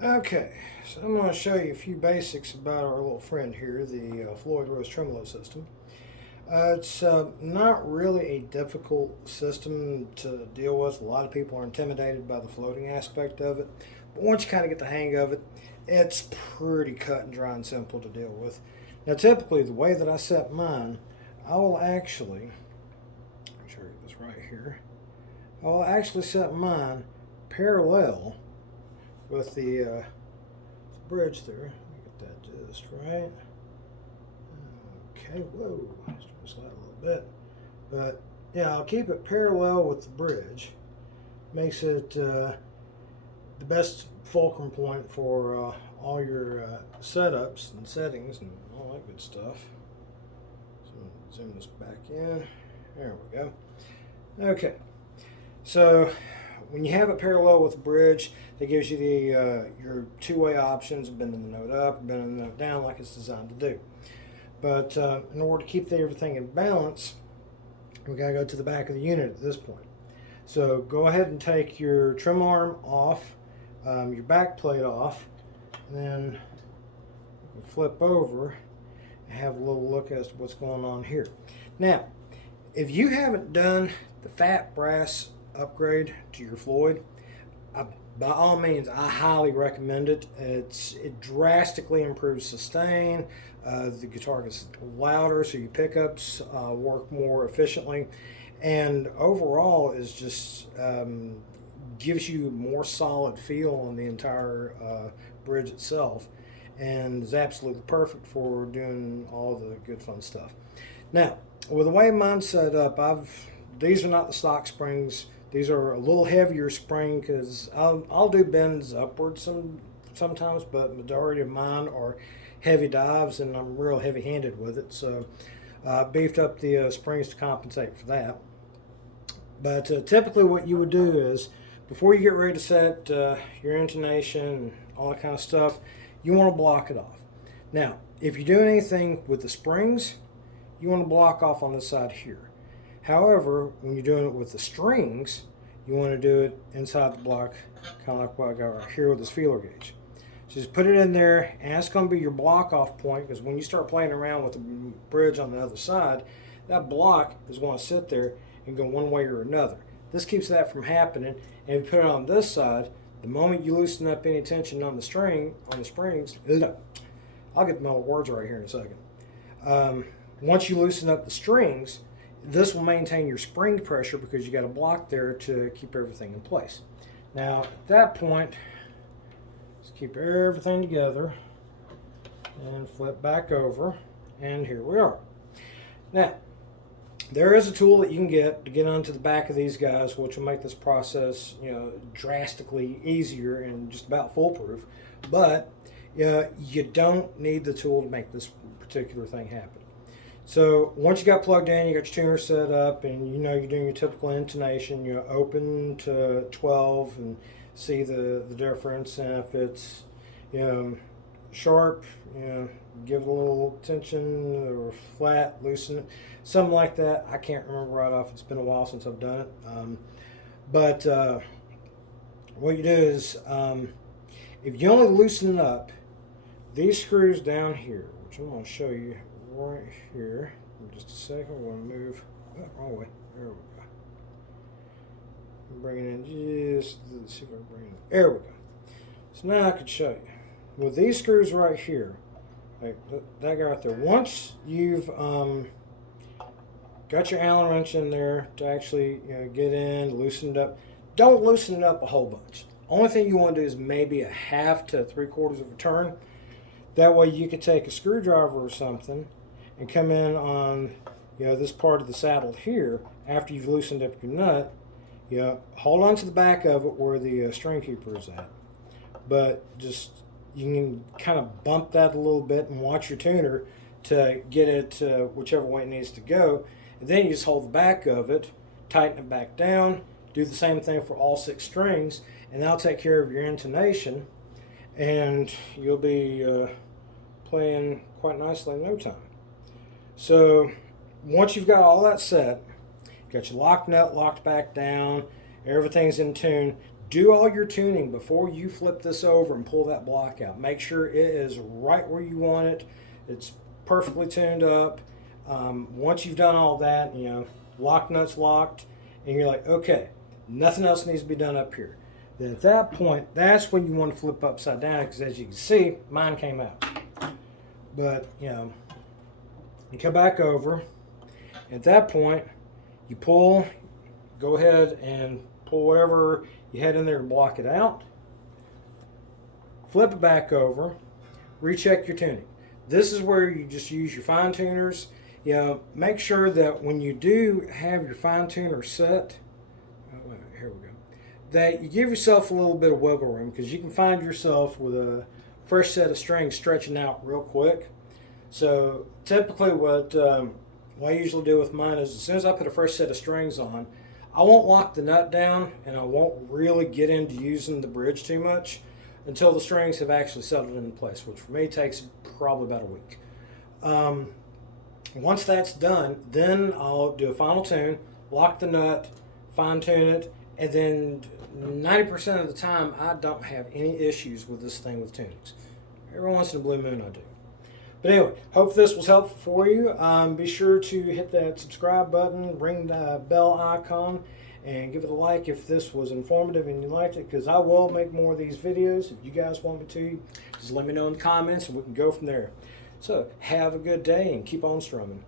Okay, so I'm going to show you a few basics about our little friend here, the Floyd Rose tremolo system. It's not really a difficult system to deal with. A lot of people are intimidated by the floating aspect of it, but once you kind of get the hang of it, it's pretty cut and dry and simple to deal with. Now, typically, the way that I set mine, I will actually, I'll show you this right here, I will actually set mine parallel with the bridge there. Let me get that just right. Okay, whoa, just slide a little bit. But yeah, I'll keep it parallel with the bridge. Makes it the best fulcrum point for all your setups and settings and all that good stuff. So zoom this back in. There we go. Okay, so when you have it parallel with the bridge, that gives you the your two-way options, bending the note up, bending the note down, like it's designed to do. But in order to keep everything in balance, we got to go to the back of the unit at this point. So go ahead and take your trim arm off, your back plate off, and then flip over and have a little look as to what's going on here. Now, if you haven't done the fat brass upgrade to your Floyd, by all means, I highly recommend it. It drastically improves sustain. The guitar gets louder, so your pickups work more efficiently, and overall is just gives you more solid feel on the entire bridge itself, and is absolutely perfect for doing all the good fun stuff. Now, with the way mine's set up, these are not the stock springs. These are a little heavier spring because I'll do bends upwards sometimes, but majority of mine are heavy dives, and I'm real heavy-handed with it. So beefed up the springs to compensate for that. But typically what you would do is, before you get ready to set your intonation and all that kind of stuff, you want to block it off. Now, if you're doing anything with the springs, you want to block off on this side here. However, when you're doing it with the strings, you want to do it inside the block, kind of like what I got right here with this feeler gauge. So just put it in there, and that's going to be your block off point, because when you start playing around with the bridge on the other side, that block is going to sit there and go one way or another. This keeps that from happening, and if you put it on this side, the moment you loosen up any tension on the springs, I'll get my words right here in a second. Once you loosen up the strings, this will maintain your spring pressure because you got a block there to keep everything in place. Now, at that point, let's keep everything together and flip back over, and here we are. Now, there is a tool that you can get to get onto the back of these guys, which will make this process, drastically easier and just about foolproof. But you don't need the tool to make this particular thing happen. So once you got plugged in, you got your tuner set up, and you're doing your typical intonation. You open to 12 and see the difference. And if it's sharp, give it a little tension, or flat, loosen it, something like that. I can't remember right off. It's been a while since I've done it. But what you do is, if you only loosen up these screws down here, which I'm going to show you right here in just a second. We're going to move wrong way. There we go. Bring it in just, let's see if I can bring it in. There we go. So now I can show you with these screws right here, like that guy right there. Once you've got your Allen wrench in there to actually get in, loosen it up. Don't loosen it up a whole bunch. Only thing you want to do is maybe a half to 3/4 of a turn. That way you could take a screwdriver or something and come in on this part of the saddle here after you've loosened up your nut. Hold on to the back of it where the string keeper is at, but just you can kind of bump that a little bit and watch your tuner to get it whichever way it needs to go, and then you just hold the back of it, tighten it back down, do the same thing for all 6 strings, and that'll take care of your intonation, and you'll be playing quite nicely in no time. So once you've got all that set, got your lock nut locked back down, everything's in tune, Do all your tuning before you flip this over and pull that block out. Make sure it is right where you want it. It's perfectly tuned up. Once you've done all that, lock nut's locked, and you're like, okay, nothing else needs to be done up here. Then at that point, that's when you want to flip upside down, because as you can see, mine came out. But, you come back over. At that point, you pull, go ahead and pull whatever you had in there to block it out. Flip it back over. Recheck your tuning. This is where you just use your fine tuners. Make sure that when you do have your fine tuner set, here we go, that you give yourself a little bit of wiggle room, because you can find yourself with a fresh set of strings stretching out real quick. So typically what I usually do with mine is, as soon as I put a fresh set of strings on, I won't lock the nut down, and I won't really get into using the bridge too much until the strings have actually settled into place, which for me takes probably about a week. Once that's done, then I'll do a final tune, lock the nut, fine tune it, and then 90% of the time I don't have any issues with this thing with tunings. Every once in a blue moon I do. But anyway, hope this was helpful for you. Be sure to hit that subscribe button, ring the bell icon, and give it a like if this was informative and you liked it, because I will make more of these videos. If you guys want me to, just let me know in the comments and we can go from there. So have a good day and keep on strumming.